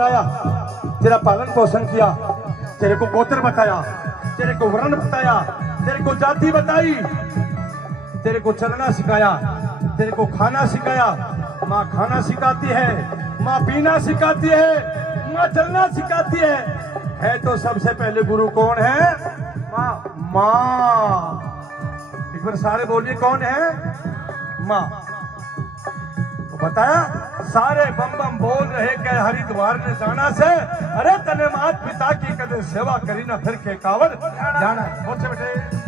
आया, तेरा पालन पोषण किया, तेरे को गोत्र बताया, तेरे को वर्ण बताया, तेरे को जाति बताई, तेरे को चलना सिखाया, तेरे को खाना सिखाया। माँ खाना सिखाती है, माँ पीना सिखाती है, माँ चलना सिखाती है तो सबसे पहले गुरु कौन है? माँ। माँ, एक बार सारे बोलिए कौन है? माँ। तो बताया सारे बम बम बोल रहे के हरिद्वार ने जाना से, अरे तने मात पिता की कदे सेवा करी ना फिर के कावड़ जाना। बोल बेटे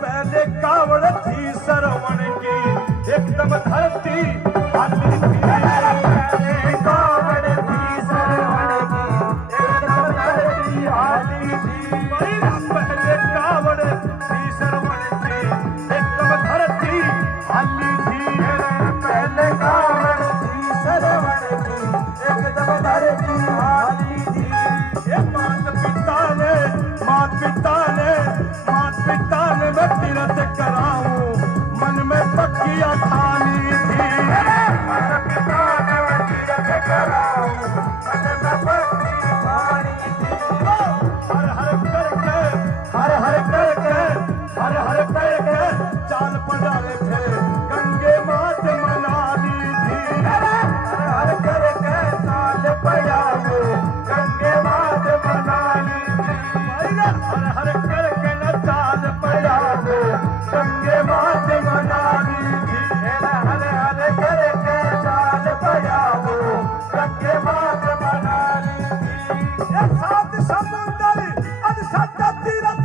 पहले कावड़ थी सरवण की एकदम धरती हाली थी। पहले कावड़ थी सरवण की एकदम धरती हाली थी। पहले कावड़ थी सरवण की एकदम धरती हाली थी। पहले कावड़ थी सरवण की एकदम धरती हाली थी। ये मात पिता ने मैं तीरथ कराऊं मन में पक्की ठानी थी। मात पिता ने मैं तीरथ कराऊं मन में पक्की ठानी थी। हर हर करके हर हर करके हर हर करके चाल पड़ाले थे गंगे मात मना ली थी। हर हर करके चाल पड़ाले गंगे मात मना ली थी। हर हर करके चाल पड़ाले गंगे मात मना ली थी। हर हर करके चाल पड़ाले गंगे मात मना ली थी। ये सात समुंदर और सात तीरथ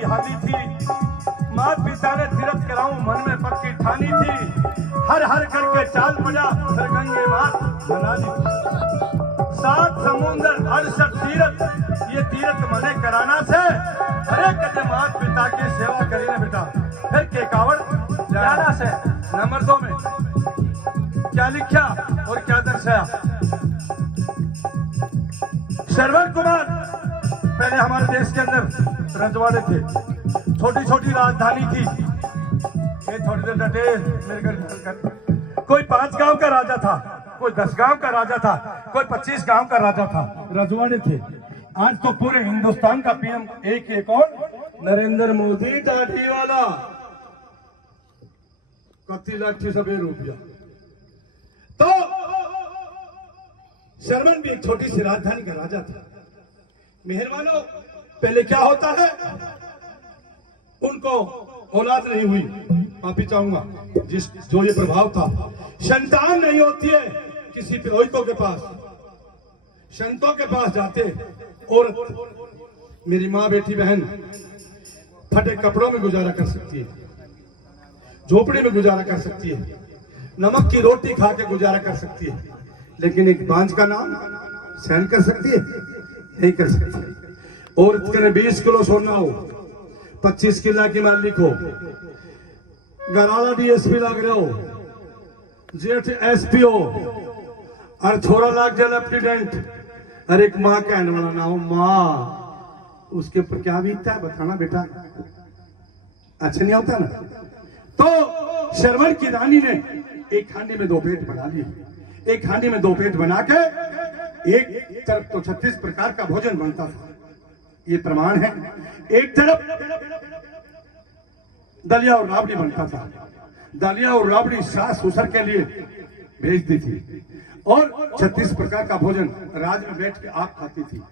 हाली थी। मात पिता ने तीरथ कराऊं मन में पक्की ठानी थी। हर हर करके चाल पड़ा फिर गंगे मात मना ली। सात समुंदर 68 तीरथ ये तीरथ मने कराना से। अरे कदे मात पिता की सेवा करी ना बेटा फिर के कावड़ जाना से। नंबर 2 में क्या लिखा और क्या दर्शाया? श्रवण कुमार पहले हमारे देश के अंदर रजवाड़े थे, छोटी छोटी राजधानी थी। ये थोड़ी देर डटे मेरे घर कोई 5 गांव का राजा था। कोई 10 गांव का राजा था, कोई 25 गांव का राजा था, रजवाड़े थे। आज तो पूरे हिंदुस्तान का पीएम एक है, कौन? नरेंद्र मोदी, दाढ़ी वाला, कत्ती लाठी सभी रुपया। तो शर्मन भी एक छोटी सी राजधानी का राजा था। मेहरबानों, पहले क्या होता है, उनको औलाद नहीं हुई, माफी चाहूंगा, जो ये प्रभाव था, संतान नहीं होती है किसी पुरोहितों के पास, संतों के पास जाते औरत, मेरी माँ बेटी बहन फटे कपड़ों में गुजारा कर सकती है, झोपड़ी में गुजारा कर सकती है, नमक की रोटी खा के गुजारा कर सकती है, लेकिन एक बांझ का नाम सहन कर सकती है? नहीं कर सकती। औरत के 20 किलो सोना हो, 25 किला की मालिक हो, गराला डीएसपी लग रहे हो, जेठ एसपी हो, और छोरा लाग जाए लेफ्टिनेंट, और एक माँ कहने वाला ना हो, माँ, उसके ऊपर क्या बीतता है बताना बेटा, अच्छा नहीं होता ना। तो शर्मन की रानी ने एक हांडी में 2 पेट बना लिए। एक हांडी में 2 पेट बना के एक तरफ तो 36 प्रकार का भोजन बनता था, ये प्रमाण है। एक तरफ दलिया और राबड़ी बनता था, दलिया और राबड़ी सास ससुर के लिए भेजती थी, और 36 प्रकार का भोजन राज में बैठ के आप खाती थी।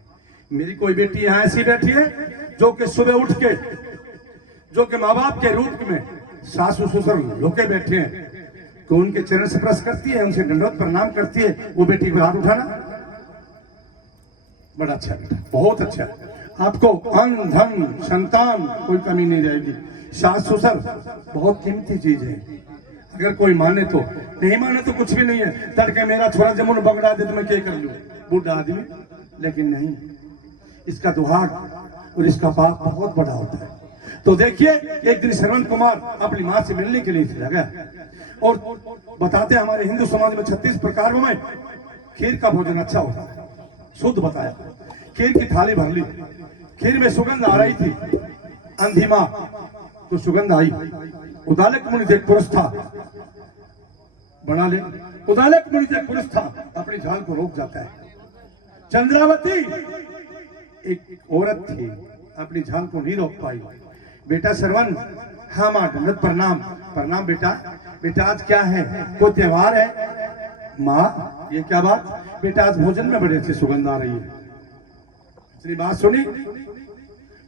मेरी कोई बेटी यहाँ ऐसी बैठी है जो कि सुबह उठ के, जो कि माँ बाप के रूप में सास ससुर लोके बैठे हैं, तो उनके चरण स्पर्श करती है, उनसे दंडवत प्रणाम करती है, वो बेटी को हाथ उठाना बड़ा अच्छा बेटा, बहुत अच्छा। आपको अन्न धन संतान कोई कमी नहीं रहेगी। सास ससुर बहुत कीमती चीज है, अगर कोई माने तो, नहीं माने तो कुछ भी नहीं है। तड़के मेरा छोरा जमुन बगड़ा दे तो मैं क्या कर लूं, बूढ़ा आदमी, लेकिन नहीं, इसका दुहाग और इसका पाप बहुत बड़ा होता है। तो देखिए, एक दिन श्रवण कुमार अपनी माँ से मिलने के लिए चला गया, और बताते हमारे हिंदू समाज में 36 प्रकारों में खीर का भोजन अच्छा होता है, शुद्ध बताया। खीर की थाली भर ली, खीर में सुगंध आ रही थी, अंधी माँ तो सुगंध आई। उदालक मुनि एक पुरुष था, बना ले, उदालक मुनि एक पुरुष था, अपनी झाल को रोक जाता है। चंद्रावती एक औरत थी, अपनी झाल को नहीं रोक पाई। बेटा श्रवण, हाँ माँ, दंडवत प्रणाम। प्रणाम बेटा। बेटा आज क्या है, कोई त्योहार है? माँ ये क्या बात? बेटा आज भोजन में बड़ी अच्छी सुगंध आ रही है। इतनी बात सुनी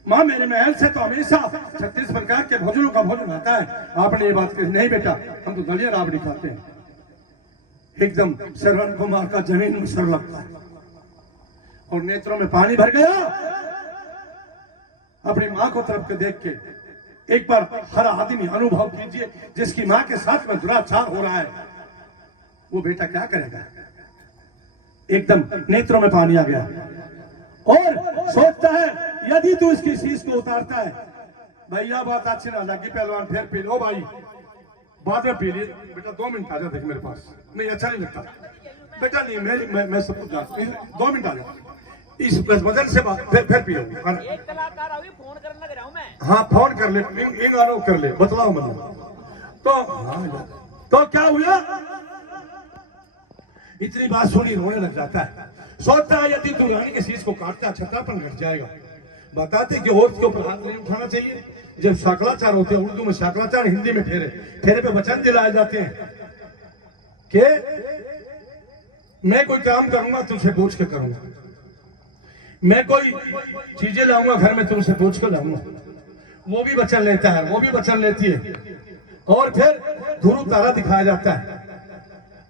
माँ, मेरे महल से तो हमेशा 36 प्रकार के भोजनों का भोजन आता है, आपने ये बात कही? नहीं बेटा, हम तो दलिया राबड़ी खाते हैं। एकदम श्रवण कुमार का जमीन में सर लगता है और नेत्रों में पानी भर गया। अपनी माँ को तरफ के देख के एक बार हर आदमी अनुभव कीजिए, जिसकी माँ के साथ में दुराचार हो रहा है, वो बेटा क्या करेगा? एकदम नेत्रों में पानी आ गया और सोचता है यदि तू इसकी शीश को उतारता है, भैया बात अच्छी ना लगी, पहलवान फिर पी लो भाई, बाद में पी लिए। बेटा 2 मिनट आ जा, देख मेरे पास, नहीं अच्छा नहीं लगता बेटा, नहीं मैं सब कुछ जानता हूँ, 2 मिनट आ जा, इस वजन से बात फिर पियो। एक कलाकार अभी फोन करने लग रहा हूं मैं। हाँ फोन कर ले, इन आरोप कर ले, बतलाओ मतलब। तो क्या हुआ? इतनी बात सुनी रोने लग जाता है, सोचता है यदि तू रानी के शीश को काटता छत्रापन घट जाएगा। बताते कि औरत के ऊपर हाथ नहीं उठाना चाहिए। जब शाकलाचार होते हैं, उर्दू में शाकलाचार, हिंदी में फेरे, फेरे पे वचन दिलाए जाते हैं कि मैं कोई काम करूंगा तुझसे पूछ के करूंगा, मैं कोई चीजें लाऊंगा घर में तुमसे पूछ कर लाऊंगा। वो भी वचन लेता है, वो भी वचन लेती है। और फिर ध्रुव तारा दिखाया जाता है,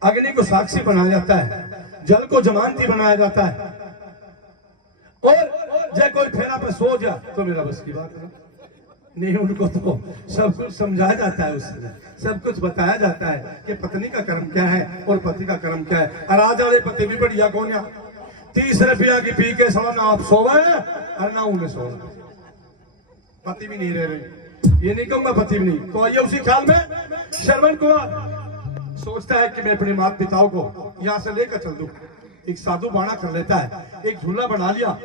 अग्नि को साक्षी बनाया जाता है, जल को जमानती बनाया जाता है। और जब कोई फेरा पे सो जा तो मेरा बस की बात नहीं, उनको तो सब कुछ समझाया जाता है, उससे सब कुछ बताया जाता है कि पत्नी का कर्म क्या है और पति का कर्म क्या है। और आज वाले पति भी बढ़िया कौन है, 30 रुपया की पी के सड़ा ना आप सोवे और ना उन्हें सोना, पति भी नहीं रह रहे। ये नहीं कहूंगा पति भी नहीं। तो आइए उसी ख्याल में श्रवण कुमार सोचता है कि मैं अपने माता पिताओं को यहाँ से लेकर चल दूं। एक साधु बाणा कर लेता है, एक झूला बना लिया,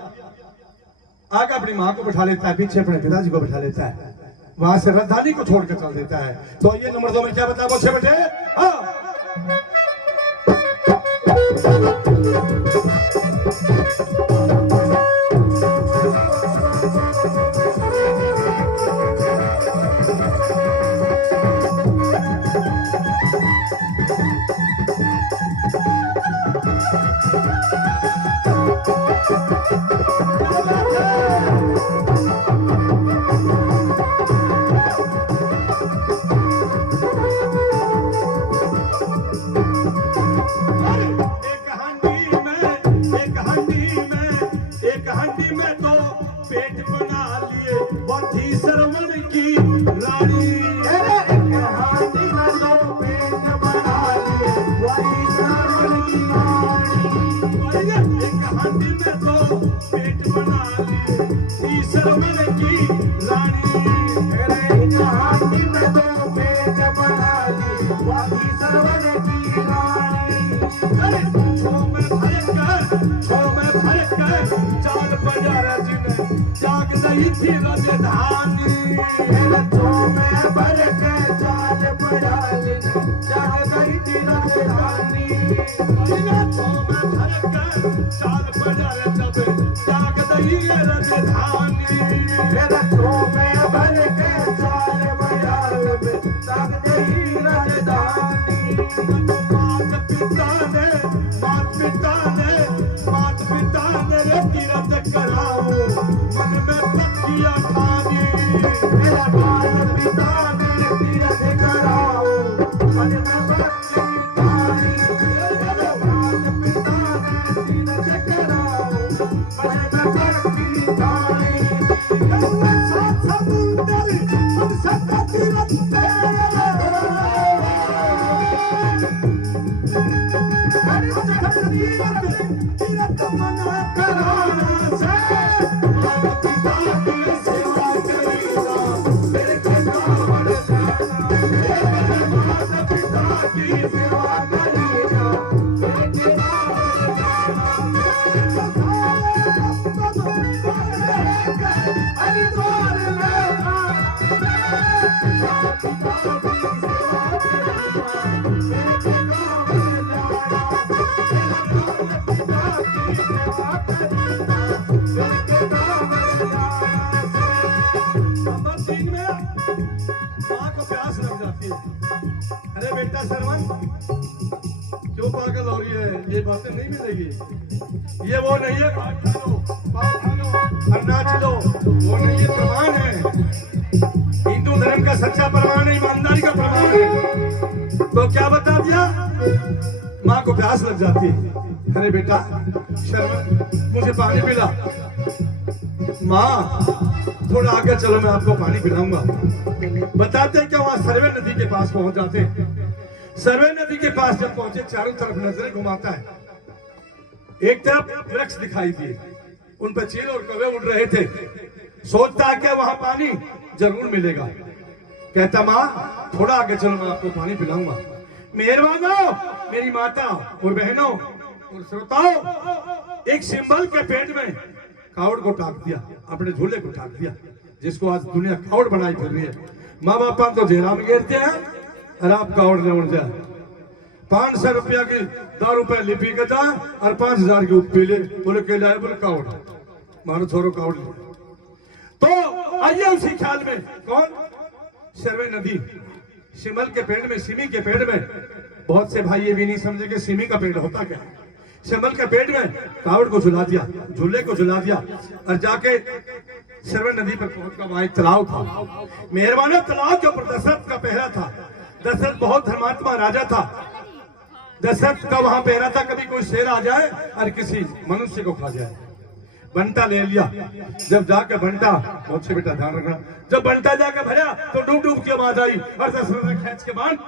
आगे अपनी माँ को बिठा लेता है, पीछे अपने पिताजी को बिठा लेता है, वहां से राजधानी को छोड़कर चल देता है। तो ये नंबर 2 में क्या बताया बच्चे बेटे? हाँ एक हांडी में तो पेट बना लिए बधी सरवण की रानी। एक हांडी में तो पेट बना लिए वही सरवण की रानी। एक हांडी में तो पेट बना लिए सरवण की रानी। एक हांडी में तो पेट बना लिए वही सरवण की रानी। छो में भर कर चाल बाजार जिन जाग नहीं थी राजधानी। छो में भर कर चाल बाजार जिन जाग नहीं थी राजधानी। छो में भर कर चाल बाजार जब जाग नहीं राजधानी। छो में भर कर चाल बाजार जब जाग नहीं राजधानी। मात पिता ने रे तीरथ कराओ मन में पक्किया ठानी। मेरा मात पिता ने तीरथ कराओ मन में पक्की ठानी। मेरा मात पिता ने तीरथ कराओ मन में पक्की ठानी। सात समुंदर हम सबका तीरथ तीरथ मना कराना से पिता की सेवा करेगा मेरे कावड़ जाना। पिता की सेवा करेगा मेरे कावड़ जाना। हरिद्वार माँ को प्यास लग जाती है। अरे बेटा सरवन क्यों पागल हो रही है, ये बातें नहीं मिलेगी। ये वो नहीं है भात खा लो और नाच लो, वो नहीं है प्रमाण है। हिंदू धर्म का सच्चा प्रमाण है, ईमानदारी का प्रमाण है। तो क्या बता दिया, माँ को प्यास लग जाती है। अरे बेटा शर्मन मुझे पानी पिला। माँ थोड़ा आगे चलो मैं आपको पानी पिलाऊंगा। बताते हैं क्या, वहां सर्वे नदी के पास पहुंच जाते हैं। सर्वे नदी के पास जब पहुंचे चारों तरफ नजरें घुमाता है। एक तरफ वृक्ष दिखाई दिए, उन पर चील और कौवे उड़ रहे थे। सोचता है क्या वहां पानी जरूर मिलेगा। कहता माँ थोड़ा आगे चलो मैं आपको पानी पिलाऊंगा। मेहरबानों मेरी माता और बहनों और श्रोताओं, एक सिंबल के पेट में कावड़ को टाक दिया, अपने झूले को टाक दिया, जिसको आज दुनिया कावड़ बनाई फिर रही है। माँ बापा तो जेला में गिरते हैं और आप कावड़ ले उड़ जाए। 500 रुपया की दारू पे लिपी के था और 5000 की पीले बोले के लाए बोले कावड़ मारो छोरो कावड़ ले। तो आइए उसी ख्याल में कौन सर्वे नदी शिमल के पेड़ में, सिमी के पेड़ में। बहुत से भाई ये भी नहीं समझे कि सिमी का पेड़ होता क्या। शिमल के पेड़ में कावड़ को झुला दिया, झूले को झुला दिया और जाके सर्वे नदी पर पहुंचकर वहां एक तालाब था। मेहरबाना तालाब के ऊपर दशरथ का पहरा था। दशरथ बहुत धर्मात्मा राजा था। दशरथ का वहां पहरा था, कभी कोई शेर आ जाए और किसी मनुष्य को खा जाए। बंटा ले लिया। जब जाकर बंटा, मुझसे बेटा ध्यान रखना, जब बंटा जाकर भरा तो डूब डूब की आवाज आई और दशरथ ने खींच के बांध।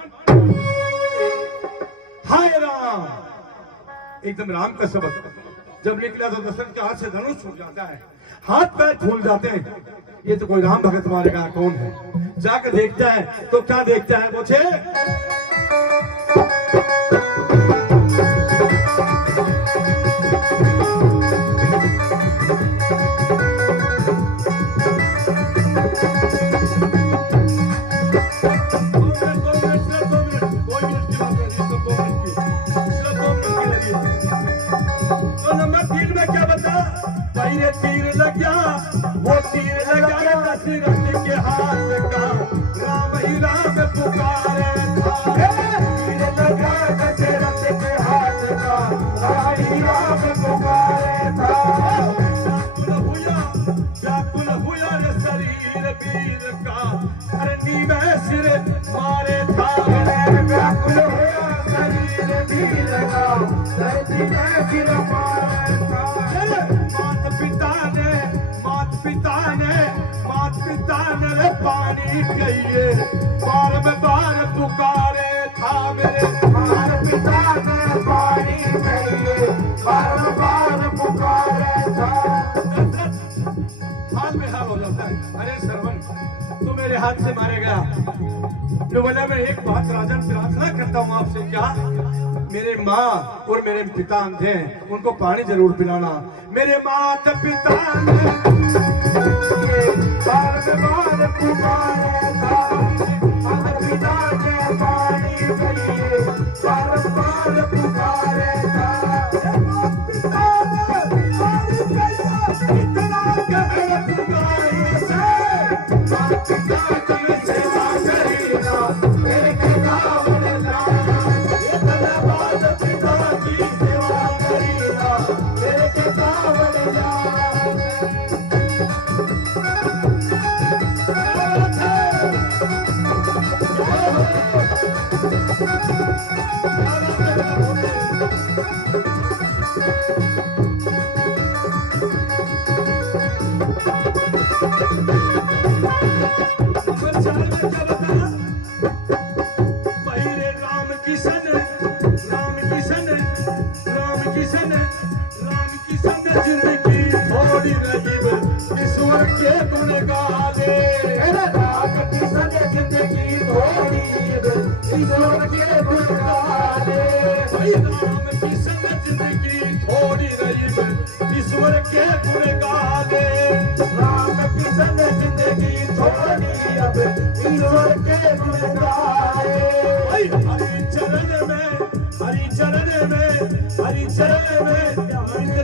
हाय राम, एकदम राम का शब्द जब निकला तो दशरथ के हाथ से धनुष छूट जाता है, हाथ पैर फूल जाते हैं। ये तो कोई राम भगत मारेगा कौन है। जाकर देखता है तो क्या देखता है, मुझे तीर लग गया, वो तीर लगा दशरथ के हाथ का, राम ही राम पुकारे था। तीर लगा दशरथ के हाथ का, राही राम पुकारे था व्याकुल हुआ रे शरीर वीर का धरनी में सिर मारे था व्याकुल हुआ शरीर वीर का धरनी में सिर मारे था मात पिता ने रे पानी कहिए बार पुकारे था मेरे मात पिता ने पानी कहिए बार पुकारे था हाल में हाल हो जाता है अरे सरवन तू मेरे हाथ से मारे गया तो बोला मैं एक बात राजन प्रार्थना करता हूँ आपसे क्या मेरे माँ और मेरे पिता थे उनको पानी जरूर पिलाना मेरे माता पिता ने बार पुकारे था माता पिता ने पानी कहिए बार पुकारे था पिता ने पानी कहिए इतना गहरा पुकारे से पिता की सेवा करेगा मेरे गाँव में लाना इतना बात पिता की सेवा करेगा मेरे गाँव में लाना जिंदगी थोड़ी रही ईश्वर के गुण गाले राम किशन जिंदगी थोड़ी ईश्वर के गुण गाले राम किशन जिंदगी थोड़ी रही ईश्वर के गुण गाले राम किशन जिंदगी थोड़ी अब ईश्वर के गुण गाले हरि चरण में हरि चरण में हरि चरण में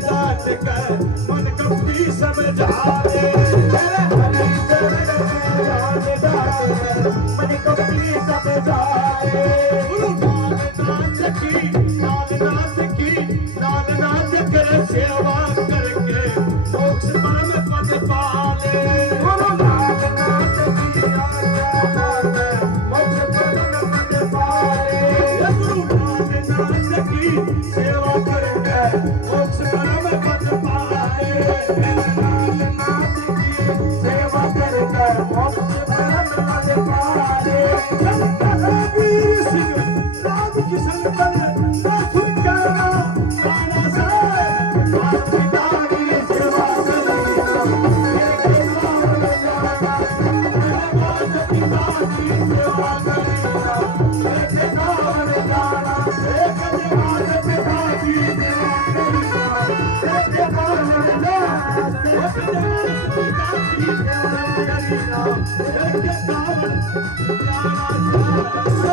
डाट कर मन कपटी समझा दे हरि चरण में डाट कर मन कपटी समझा दे गुरु नाथ कर सेवा करके मोक्ष परम पद पाले गुरु नाथ की आज्ञा मोक्ष परम पद पाले गुरु नाथ की सेवा करके मोक्ष परम पद पाले नाथ की सेवा करके मोक्ष परम पद पाले वीर सिंह राम किशन पर नाथ का गाना से माता पिता की सेवा करेगा मेरे गाँव में जाना माता पिता की सेवा करेगा मेरे गाँव में जाना माता पिता की सेवा करेगा मेरे गाँव में जाना पिता की सेवा करेगा मेरे गाँव में जाना